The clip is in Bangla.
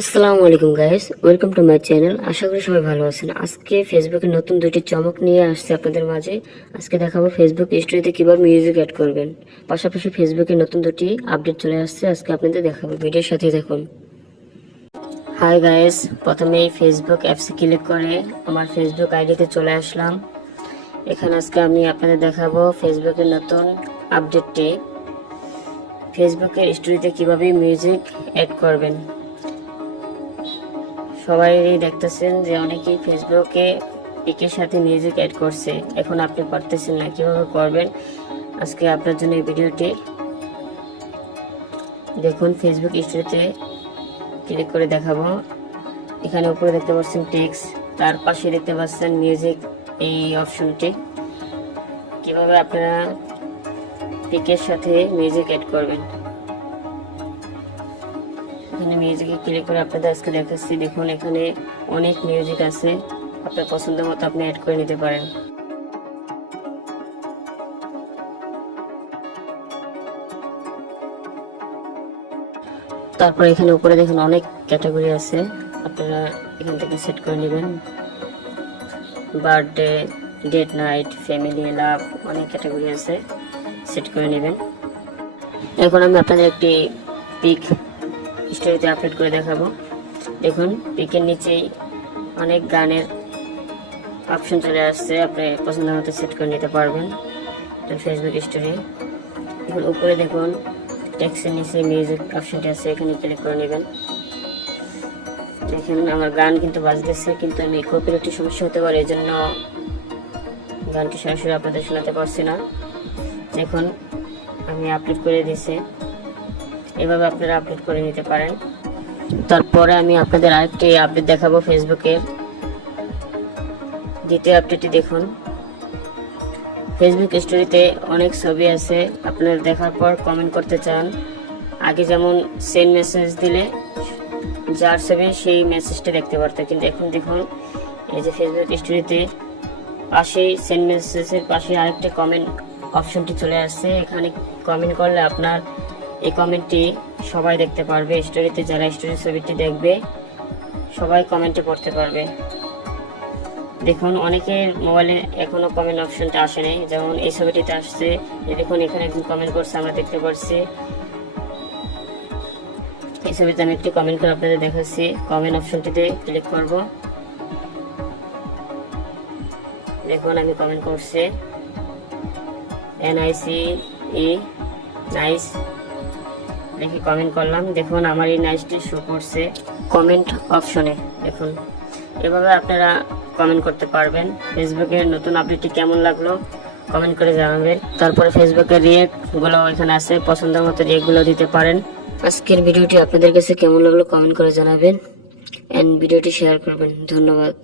আসসালামু আলাইকুম guys, welcome to my channel. আশা করি সবাই ভালো আছেন। আজকে ফেসবুকে নতুন দুইটি চমক নিয়ে আসছে আপনাদের মাঝে। আজকে দেখাবো ফেসবুক স্টোরিতে কিভাবে মিউজিক অ্যাড করবেন। পাশাপাশি ফেসবুকে নতুন দুটি আপডেট চলে আসছে, আজকে আপনাদের দেখাবো। ভিডিওর সাথে দেখুন। হাই গাইস, প্রথমেই ফেসবুক অ্যাপসে ক্লিক করে আমার ফেসবুক আইডিতে চলে আসলাম। এখানে আজকে আমি আপনাদের দেখাবো ফেসবুকের নতুন আপডেটটি, ফেসবুকের স্টোরিতে কিভাবে মিউজিক অ্যাড করবেন। সবাই দেখতেছেন যে অনেকেই ফেসবুকে পিকের সাথে মিউজিক অ্যাড করছে, এখন আপনি পারতেছেন না, কিভাবে করবেন আজকে আপনার জন্য এই ভিডিওটি। দেখুন, ফেসবুক স্টোরিতে ক্লিক করে দেখাবো। এখানে উপরে দেখতে পাচ্ছেন টেক্সট, তার পাশে দেখতে পাচ্ছেন মিউজিক, এই অপশনটি। কিভাবে আপনারা পিকের সাথে মিউজিক অ্যাড করবেন, এখানে মিউজিকে ক্লিক করে আপনাদের আজকে দেখাচ্ছি। দেখুন, এখানে অনেক মিউজিক আছে, আপনার পছন্দ মতো আপনি অ্যাড করে নিতে পারেন। তারপর এখানে উপরে দেখুন অনেক ক্যাটাগরি আছে, আপনারা এখান থেকে সেট করে নেবেন। বার্থডে, ডেট নাইট, ফ্যামিলি, লাভ, অনেক ক্যাটাগরি আছে, সেট করে নেবেন। এখন আমি আপনাদের একটি পিক স্টোরিতে আপলোড করে দেখাবো। দেখুন, পিকের নিচেই অনেক গানের অপশন চলে আসছে, আপনি পছন্দ মতো সেট করে নিতে পারবেন ফেসবুক স্টোরি। এখন উপরে দেখুন টেক্সটের নিচে মিউজিক অপশনটি আছে, এখানে ক্লিক করে নেবেন। দেখেন আমার গান কিন্তু বাজতেছে, কিন্তু আমি কপিরাইটের সমস্যা হতে পারে, এই জন্য গানটি সরাসরি আপনাদের শোনাতে পারছি না। দেখুন আমি আপলোড করে দিয়েছি, এভাবে আপনারা আপলোড করে নিতে পারেন। তারপরে আমি আপনাদের আরেকটি আপডেট দেখাবো ফেসবুকের দ্বিতীয় আপডেটটি। দেখুন, ফেসবুক স্টোরিতে অনেক ছবি আছে, আপনারা দেখার পর কমেন্ট করতে চান। আগে যেমন সেন্ড মেসেজ দিলে যার ছবি সেই মেসেজটা দেখতে পারতো, কিন্তু এখন দেখুন এই যে ফেসবুক স্টোরিতে পাশেই সেন্ড মেসেজের পাশে আরেকটা কমেন্ট অপশনটি চলে আসছে। এখানে কমেন্ট করলে আপনার এই কমেন্টটি সবাই দেখতে পারবে। স্টোরিতে যারা স্টোরি ছবিটি দেখবে সবাই কমেন্টে পড়তে পারবে। দেখুন, অনেকের মোবাইলে এখনো কমেন্ট অপশনটা আসেনি, যেমন এই ছবিটিতে আসছে। দেখুন এখানে একজন কমেন্ট করছে, আমরা দেখতে পাচ্ছি। এই ছবিতে আমি একটি কমেন্ট করে আপনাদের দেখাচ্ছি। কমেন্ট অপশনটিতে ক্লিক করব। দেখুন আমি কমেন্ট করছি NICE নাইস দেখি কমেন্ট করলাম। দেখুন আমার এই নাইসটি শো করছে কমেন্ট অপশনে। দেখুন এভাবে আপনারা কমেন্ট করতে পারবেন। ফেসবুকের নতুন আপডেটটি কেমন লাগলো কমেন্ট করে জানাবেন। তারপরে ফেসবুকের রিয়েক্ট গুলো এখানে আছে, পছন্দের মতো রিয়েক্ট গুলো দিতে পারেন। আজকের ভিডিওটি আপনাদের কাছে কেমন লাগলো কমেন্ট করে জানাবেন, এন্ড ভিডিওটি শেয়ার করবেন। ধন্যবাদ।